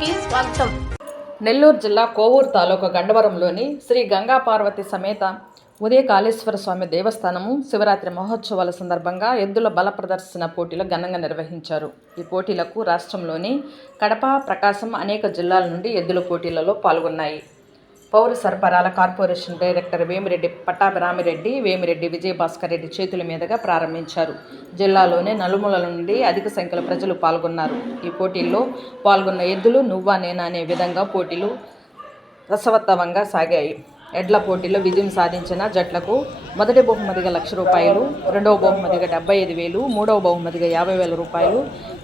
కి స్వాగతం. నెల్లూరు జిల్లా కోవూరు తాలూకా గండవరంలోని శ్రీ గంగా పార్వతి సమేత ఉదయ కాళేశ్వర స్వామి దేవస్థానము శివరాత్రి మహోత్సవాల సందర్భంగా ఎద్దుల బల ప్రదర్శన పోటీలు ఘనంగా నిర్వహించారు. ఈ పోటీలకు రాష్ట్రంలోని కడప ప్రకాశం అనేక జిల్లాల నుండి ఎద్దుల పోటీలలో పాల్గొన్నాయి. పౌర సరఫరాల కార్పొరేషన్ డైరెక్టర్ వేమిరెడ్డి పట్టాభిరామిరెడ్డి వేమిరెడ్డి విజయభాస్కర్ రెడ్డి చేతుల మీదుగా ప్రారంభించారు. జిల్లాలోనే నలుమూలల నుండి అధిక సంఖ్యలో ప్రజలు పాల్గొన్నారు. ఈ పోటీల్లో పాల్గొన్న ఎద్దులు నువ్వా నేనా అనే విధంగా పోటీలు రసవత్తవంగా సాగాయి. ఎడ్ల పోటీలో విజయం సాధించిన జట్లకు మొదటి బహుమతిగా లక్ష రూపాయలు రెండవ బహుమతిగా డెబ్బై ఐదు వేలు మూడవ బహుమతిగా యాభై వేల రూపాయలు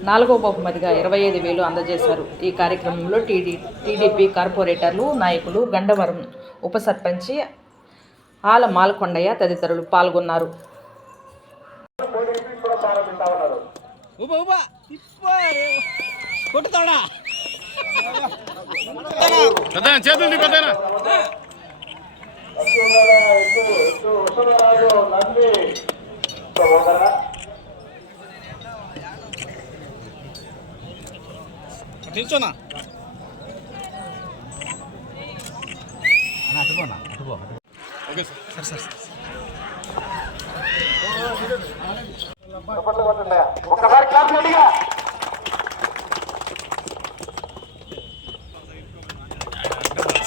నాలుగవ బహుమతిగా ఇరవై ఐదు వేలు అందజేశారు. ఈ కార్యక్రమంలో టీడీ టీడీపీ కార్పొరేటర్లు నాయకులు గండవరం ఉప సర్పంచి ఆల మాలకొండయ్య తదితరులు పాల్గొన్నారు. చేతులు నిల్చోనా? అటుపోనా అటుపో ఓకే సార్. సరే సరే ఒకసారి క్లాస్ రెడీగా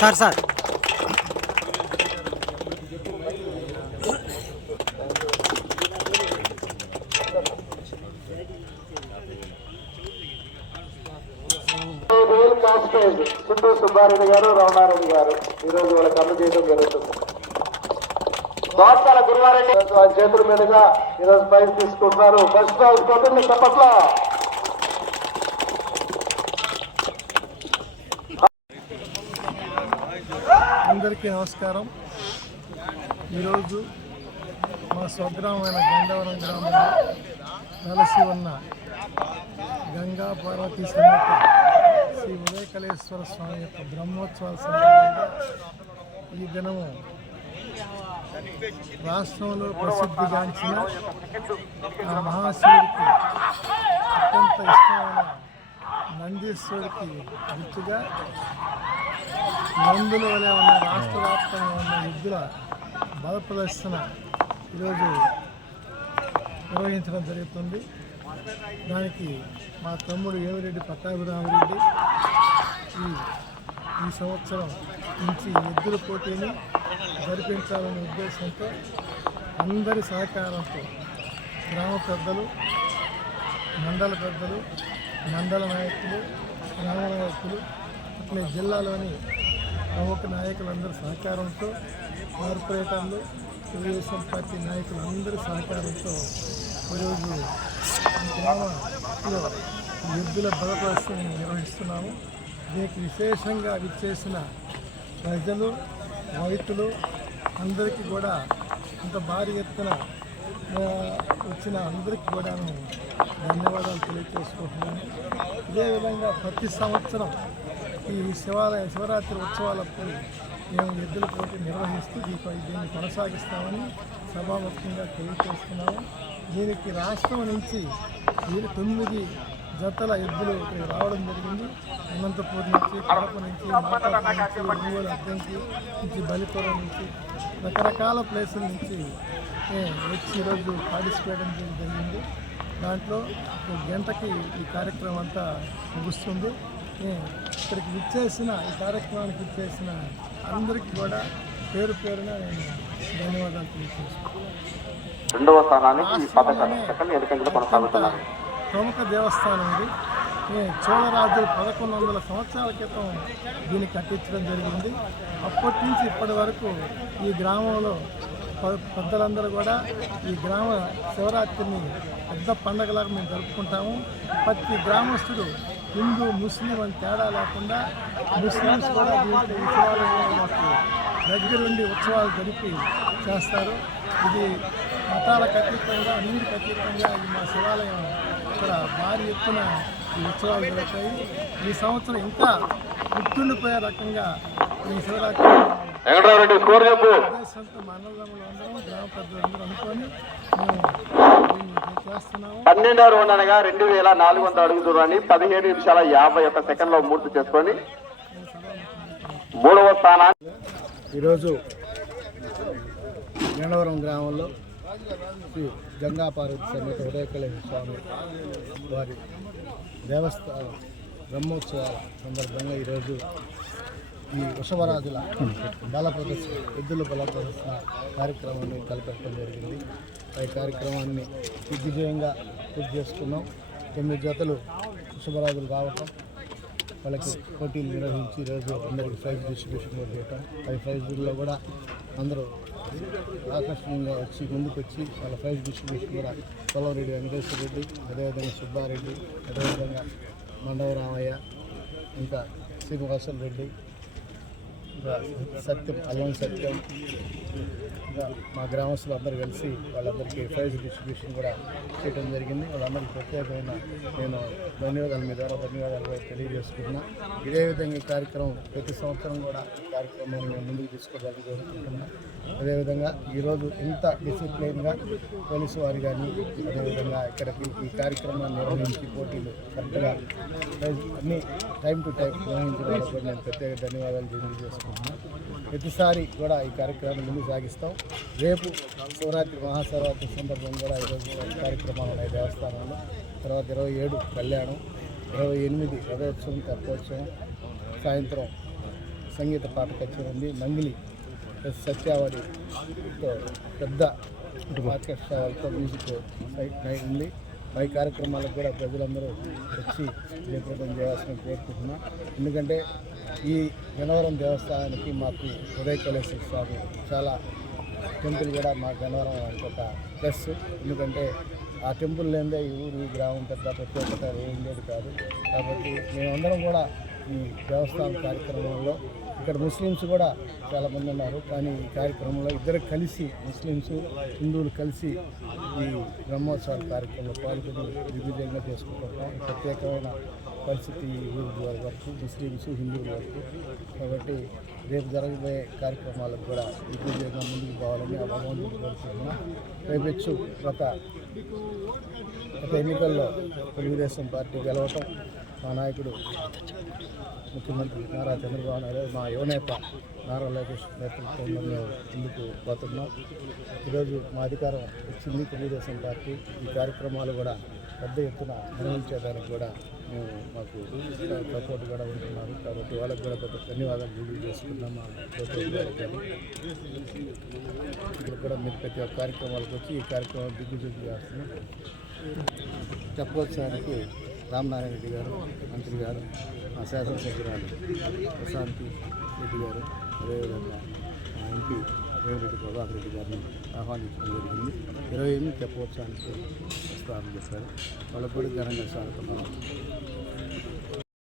సార్ సార్. వేలు చుట్టూ సుబ్బారెడ్డి గారు రమణారెడ్డి గారు. ఈ రోజు వాళ్ళకి అందజేయడం జరుగుతుంది. దోస్తాల గురువారెడ్డి వాళ్ళ చేతుల మీదుగా ఈరోజు ప్రైజ్ తీసుకుంటున్నారు. ఫస్ట్ ప్రైజ్ కొట్టింది చెప్పట్లో. అందరికీ నమస్కారం. ఈరోజు మా స్వగ్రామైన గండవరం గ్రామంలో వెలసి ఉన్న గంగా పార్వతీ సమేత శ్రీ ఉదయకళేశ్వర స్వామి యొక్క బ్రహ్మోత్సవాల సందర్భంగా ఈ దినము రాష్ట్రంలో ప్రసిద్ధిగాంచిన ఆ మహాశివుడికి అత్యంత ఇష్టమైన నందీశ్వరుడికి గుర్తుగా నందుల వలె ఉన్న రాష్ట్ర వ్యాప్తంగా ఉన్న ఎద్దుల బల ప్రదర్శన ఈరోజు నిర్వహించడం జరుగుతుంది. దానికి మా తమ్ముడు ఏమిరెడ్డి పట్టాభిరామరెడ్డి ఈ ఈ సంవత్సరం నుంచి ఎద్దుల పోటీని జరిపించాలనే ఉద్దేశంతో అందరి సహకారంతో గ్రామ పెద్దలు మండల పెద్దలు మండల నాయకులు గ్రామ నాయకులు అట్లే జిల్లాలోని ప్రముఖ నాయకులందరి సహకారంతో కార్పొరేటర్లు తెలుగుదేశం పార్టీ నాయకులందరి సహకారంతో ఈరోజు గ్రామంలో ఎద్దుల బలప్రదర్శన నిర్వహిస్తున్నాము. దీనికి విశేషంగా విచ్చేసిన ప్రజలు రైతులు అందరికీ కూడా ఇంత భారీ ఎత్తున వచ్చిన అందరికీ కూడాను ధన్యవాదాలు తెలియజేసుకుంటున్నాను. ఇదే విధంగా ప్రతి సంవత్సరం ఈ శివాలయ శివరాత్రి ఉత్సవాలప్పుడు మేము ఎద్దుల పోటీ నిర్వహిస్తూ దీప దీన్ని కొనసాగిస్తామని సభాముఖ్యంగా తెలియజేస్తున్నాము. దీనికి రాష్ట్రం నుంచి తొమ్మిది జతల ఎద్దులు ఇక్కడికి రావడం జరిగింది. అనంతపూర్ నుంచి కడప నుంచి మాతాపూర్ నుంచి ఒంగోలు అద్దంకి నుంచి బలిపురం నుంచి రకరకాల ప్లేసుల నుంచి వచ్చి ఈరోజు పార్టిసిపేట్ జరిగింది. దాంట్లో గంటకి ఈ కార్యక్రమం అంతా ముగుస్తుంది. ఇక్కడికి విచ్చేసిన ఈ కార్యక్రమానికి విచ్చేసిన అందరికీ కూడా పేరు పేరున నేను ధన్యవాదాలు తెలియజేస్తున్నాను. రెండవ స్థానానికి ఈ పథక రాష్ట్రంలోనే సెకండ్ ఎన్నికలు కొనసాగుతున్నారు ప్రముఖ దేవస్థానం ఇది చోళరాజు పదకొండు వందల సంవత్సరాల క్రితం దీన్ని కట్టించడం జరిగింది. అప్పటి నుంచి ఇప్పటి వరకు ఈ గ్రామంలో పెద్దలందరూ కూడా ఈ గ్రామ శివరాత్రిని పెద్ద పండగలాగా మేము జరుపుకుంటాము. ప్రతి గ్రామస్తుడు హిందూ ముస్లిం అని తేడా లేకుండా ముస్లిమ్స్ కూడా దీంట్లో ఉత్సవాలు శివాలయంలో మాకు దగ్గరుండి ఉత్సవాలు జరిపి చేస్తారు. ఇది మతాలకు అతీతంగా అన్నిటికి అతీతంగా మా శివాలయం ఇక్కడ భారీ ఎత్తున ఈ ఉత్సవాలు జరుగుతాయి. ఈ సంవత్సరం ఇంకా గుర్తుండిపోయే రకంగా ఈ శివరాత్రి ఉద్దేశంతో మా అన్నదమ్ములు అందరం గ్రామ పెద్దలందరూ అనుకొని మేము దీన్ని చేస్తున్నాము. పన్నెండవ రౌండ్ అనగా రెండు వేల నాలుగు వందల అడుగు దూరాన్ని పదిహేడు నిమిషాల యాభై ఒక్క సెకండ్లో పూర్తి చేసుకొని మూడవ స్థానాన్ని ఈరోజు గండవరం గ్రామంలో శ్రీ గంగాపార్వతి సమేత ఉదయకళేశ్వర స్వామి వారి దేవస్థానం బ్రహ్మోత్సవాల సందర్భంగా ఈరోజు ఈ వృషభరాజుల బల ప్రదర్శన ఎద్దుల బల ప్రదర్శన కార్యక్రమాన్ని తలపెట్టడం జరిగింది. ఈ కార్యక్రమాన్ని దిగ్విజయంగా పూర్తి చేసుకున్నాం. తొమ్మిది జతలు వృషభరాజులు రావటం వాళ్ళకి పోటీలు నిర్వహించి ఈరోజు అందరికీ ప్రైజ్ డిస్ట్రిబ్యూషన్ కూడా చేయటం. అవి ప్రైజ్లో కూడా అందరూ ఆకర్షణీయంగా వచ్చి ముందుకు వచ్చి వాళ్ళ ప్రైజ్ డిస్ట్రిబ్యూషన్ కూడా పొలవరెడ్డి వెంకటేశ్వర రెడ్డి అదేవిధంగా సుబ్బారెడ్డి అదేవిధంగా మండవరామయ్య ఇంకా శ్రీనివాసన్ రెడ్డి ఇంకా సత్యం అల్లం సత్యం ఇంకా మా గ్రామస్తులు అందరూ కలిసి వాళ్ళందరికీ ప్రైజ్ డిస్ట్రిబ్యూషన్ కూడా చేయడం జరిగింది. వాళ్ళందరికీ ప్రత్యేకమైన నేను ధన్యవాదాలు మీ ద్వారా ధన్యవాదాలు తెలియజేసుకుంటున్నా. ఇదే విధంగా ఈ కార్యక్రమం ప్రతి సంవత్సరం కూడా కార్యక్రమాన్ని ముందుకు తీసుకోవాలని కోరుకుంటున్నా. అదేవిధంగా ఈరోజు ఇంత డిసిప్లైన్గా పోలీసు వారు కానీ అదేవిధంగా ఇక్కడికి ఈ కార్యక్రమాన్ని నిర్వహించి పోటీలు కరెక్ట్గా అన్ని టైం టు టైం నిర్వహించిన వాళ్ళకు నేను ప్రత్యేక ధన్యవాదాలు తెలియజేసుకుంటున్నాను. ప్రతిసారి కూడా ఈ కార్యక్రమాన్ని ముందుకు సాగిస్తాం. రేపు శివరాత్రి మహాశివరాత్రి సందర్భంగా కూడా ఈరోజు కార్యక్రమాలు ఉన్నాయి దేవస్థానంలో. తర్వాత ఇరవై ఏడు కళ్యాణం ఇరవై ఎనిమిది రథోత్సవం తెప్పోత్సవం సాయంత్రం సంగీత పాట కచేరీ ఉంది మంగిలి ఎస్ సత్యావళితో పెద్ద ఆర్కెస్ట్రాతో మ్యూజిక్ నైట్ ఉంది. పై కార్యక్రమాలకు కూడా ప్రజలందరూ వచ్చి జయప్రదం చేయాల్సిన కోరుకుంటున్నా. ఎందుకంటే ఈ గన్నవరం దేవస్థానానికి మాకు ఉదయ కళేశ్వర స్వామి చాలా టెంపుల్ కూడా మా గన్నవరం వారికి ఒక ప్లస్. ఎందుకంటే ఆ టెంపుల్ లేదే ఈ ఊరు ఈ గ్రామం పెద్ద ప్రత్యేకత ఏం లేదు కాదు. కాబట్టి మేమందరం కూడా ఈ దేవస్థానం కార్యక్రమంలో ఇక్కడ ముస్లిమ్స్ కూడా చాలామంది ఉన్నారు. కానీ ఈ కార్యక్రమంలో ఇద్దరు కలిసి ముస్లిమ్స్ హిందువులు కలిసి ఈ బ్రహ్మోత్సవాల కార్యక్రమంలో పాల్గొని దిగ్విజయంగా చేసుకుంటున్నాం. ప్రత్యేకమైన పరిస్థితి ఈ ఊరి వరకు ముస్లిమ్స్ హిందువుల వరకు. కాబట్టి రేపు జరగబోయే కార్యక్రమాలకు కూడా దిగ్విజయంగా ముందుకు పోవాలని ఆ భగవంతుడు కోరుకుంటున్నాం. రేపు గత గత ఎన్నికల్లో తెలుగుదేశం పార్టీ గెలవటం మా నాయకుడు ముఖ్యమంత్రి నారా చంద్రబాబు నాయుడు మా యువనేత నారా లోకేష్ నేతృత్వంలో మేము ముందుకు పోతున్నాం. ఈరోజు మా అధికారం వచ్చింది. తెలుగుదేశం పార్టీ ఈ కార్యక్రమాలు కూడా పెద్ద ఎత్తున నిర్వహించేదానికి కూడా మేము మాకు సపోర్ట్ కూడా ఉంటున్నారు. కాబట్టి వాళ్ళకి కూడా పెద్ద ధన్యవాదాలు తెలియజేసుకున్నాం మా ఇప్పుడు కూడా మీరు ప్రతి ఒక్క కార్యక్రమాలకు వచ్చి ఈ కార్యక్రమం దిగ్విజయం చేస్తున్నాం. చెప్పవచ్చానికి రామనారాయణ రెడ్డి గారు మంత్రి గారు మా శాసనసభ్యురాలు ప్రశాంతి రెడ్డి గారు అదేవిధంగా మా ఎంపీ రేవరెడ్డి ప్రభాకర్ రెడ్డి గారిని ఆహ్వానించడం జరిగింది. ఇరవై ఎనిమిది చెప్పవచ్చానికి వస్తామని చెప్పారు. వాళ్ళ కూడా ఘనంగా స్వాగతం.